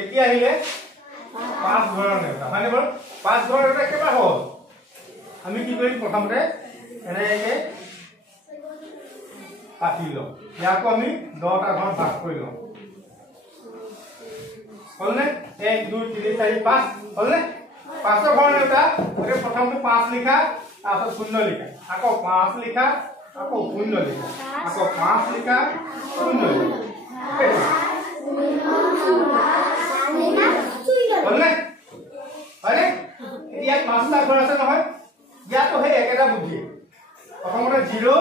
এতিয়া আহিলে 5 ঘৰৰ নেউতা হয়নে বাৰু 5 ঘৰৰ নেউতা কেবা হ'ল আমি কি কৰিম প্ৰথমতে এনেকে কাটি লওঁ ইয়াকো আমি 10টা ঘৰ ভাগ কৰি লওঁ হলনে 1 2 3 4 5 হলনে 5 ঘৰ নেউতা ওৰে প্ৰথমতে 5 লিখা তাৰপিছত 0 লিখা আকৌ 5 লিখা আকৌ 0 লিখা আকৌ 5 লিখা 0 লিখা হলনে হয়নে এতিয়া 5টা ঘৰ আছে নহয় ইয়াতো হে একেটা বুদ্ধি প্ৰথমতে 0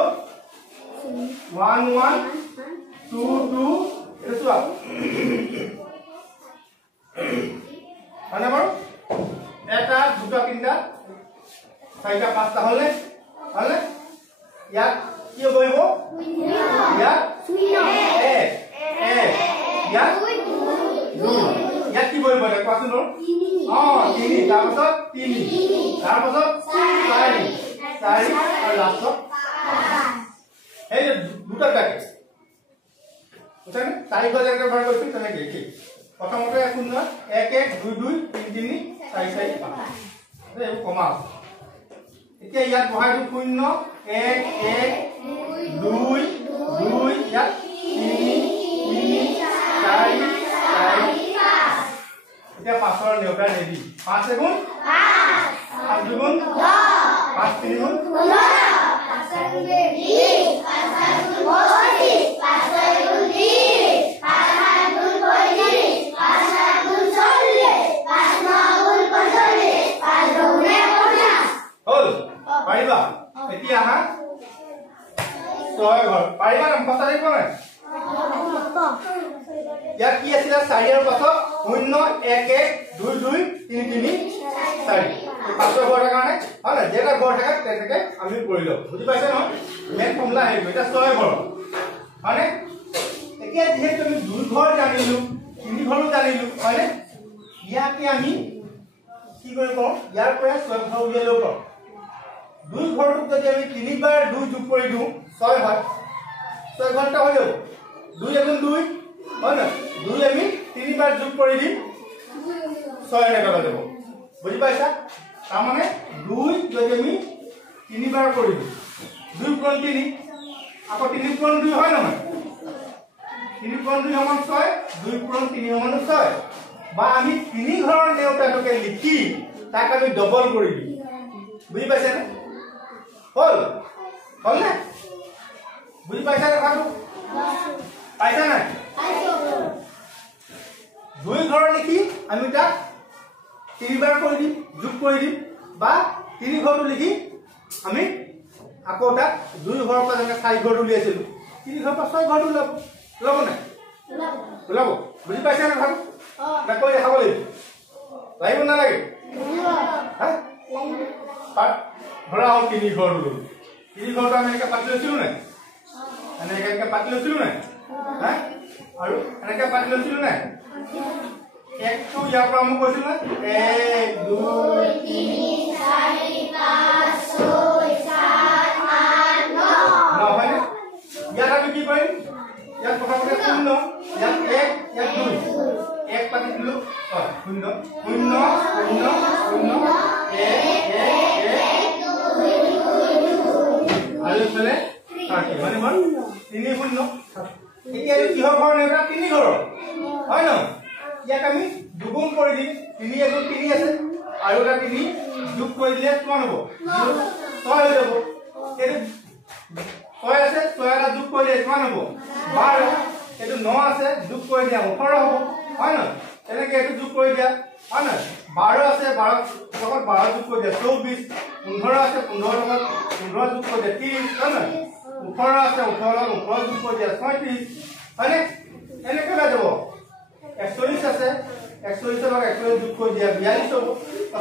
1 1 2 2 এটা চোৱা হয়নে বাৰু এটা দুটা তিনটা চাৰিটা পাঁচটা হলনে হলনে ইয়াত কি বহিব ইয়াত 1 ইয়াত 2 ইয়াত কি বহিব কোৱাচোন তিনি তাৰপিছত 3 তাৰপিছত 4 আৰু লাষ্টত এই দুটা প্যাকেট বুঝছেনে 4 ঘৰ যেনেকৈ ভাগ কৰিছো তেনেকৈ ঠিক প্ৰথমতে 0 1 1 2 2 3 3 4 4 5 এই কমা এতিয়া ইয়াত বহাই দিও 0 1 1 2 2 ইয়াত 3 3 4 4 এতিয়া 5ৰ নেউতা ৰেডি 5 গুণ 5 গুণ 10 5 3 গুণ 15 5 গুণ 20 5 গুণ 25 5 গুণ 30 5 গুণ 35 5 গুণ 40 5 গুণ 45 5 গুণ 50 হল পাৰিবা এতিয়া আহা 6 ঘৰ পাৰিবা না পছাৰি কোনে ইয়াত কি আছিল 4 এর পাছত 0 1 1 2 2 3 3 4 পাঁচটা ঘৰ কাৰণে হয় যেটা ঘৰ থাকে তেনেকে আমি কৰি লওঁ বুজি পাইছে ন মেন ফৰ্মুলা আহিব এটা 6 ঘৰ হয়নে এতিয়া যেহেতু আমি 2 ঘৰ জানিলো 3 ঘৰো জানিলো হয়নে ইয়াকে আমি কি কৰিব ইয়াৰ পৰা 6 ঘৰ উলিয়াই লব 2 ঘৰটো যদি আমি 3 বাৰ 2 যোগ কৰি দিও 6 হয় 6 ঘৰটা হৈ যাব 2 গুণ 2 হয় না 2 আমি 3 বাৰ যোগ কৰি দিম 6 এনেকৈ হৈ যাব বুজি পাইছা তাৰ মানে 2 যদি আমি 3 বাৰ কৰি দিম 2 গুণ 3 আকৌ 3 গুণ 2 হয় নহয় 3 গুণ 2 সমান 6 2 গুণ 3 সমান 6 বা আমি 3 ঘৰৰ নেউতাটোকে লিখি তাক আমি ডবল কৰি দিম বুজি পাইছা না হল হল না বুজি পাইছা না কথাটো পাইছা না পাইছো 2 ঘৰ লিখি আমি তাক 3 বাৰ কৰি দিম যোগ কৰি দিম বা 3 ঘৰটো লিখি আমি আকৌ তাক 2 ঘৰৰ পৰা যেনে 4 ঘৰ উলিয়াইছিলো 3 ঘৰৰ পৰা 6 ঘৰ উলাব না উলাব বুজি পাইছা না ভাগ না কৈ দেখাব লাগিব না লাগে হ্যাঁ পাট ধৰা হ'ল 3 ঘৰ উলাব 3 ঘৰটো আমি এনেকৈ পাতি লৈছিলো না এনেকৈ পাতি লৈছিলো না হ্যাঁ আৰু এনেকৈ পাতি লৈছিলো না एक तो यहाँ पर हम क्वेश्चन है 1 2 3 4 5 6 7 8 9 9 है ना यार अभी की कोई यार पता पड़े 0 यार 1 यार 2 एक पाती दो 0 0 0 0 1 आलू चले काटे माने मन 3 0 এতিয়া কি হ'ব নেউতা 3 ঘৰ হয় ন ইয়াক আমি দুগুণ কৰি দিম 3 এগুণ 3 আছে আৰু এটা 3 যোগ কৰি দিলে কিমান হ'ব 6 হৈ যাব এটো 6 আছে 6 এটা যোগ কৰি দিলে কিমান হ'ব 12 এটো 9 আছে যোগ কৰি দিয়া 18 হ'ব হয় ন এনেকে এটো যোগ কৰি দিয়া হয় ন 12 আছে 12 লগত 12 যোগ কৰি দিয়া 24 15 আছে 15 লগত 15 যোগ কৰি দিয়া 30 হয় ন 18 আছে 18 লগত 18 যোগ কৰি দিয়া 36 হয়নে এনেকে লৈ যাব 41 আছে 41 লগ 41 যোগ কৰি দিয়া 42 হ'ব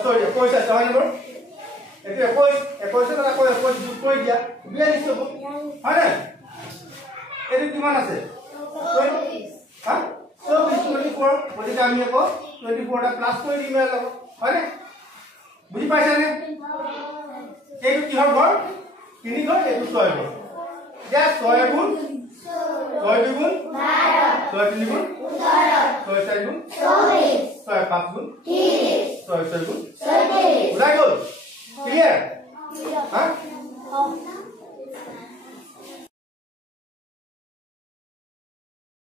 সৰি 21 আছে হয় নহয় এটো 21 লগ 21 যোগ কৰি দিয়া 42 হ'ব হয় না এটো কিমান আছে 20 হা 24 বলি আমি আকৌ 24 টা প্লাস কৰি দিম ইয়াৰ লগত হয় না বুজি পাইছা নে এইটো কিহৰ ঘৰ 3 ঘৰ এইটো 6 ঘৰ যা 6 গুণ 6 গুণ 12 6 3 গুণ 6 4 গুণ 6 5 গুণ 6 6 গুণ ওলাই গ'ল ক্লিয়াৰ হা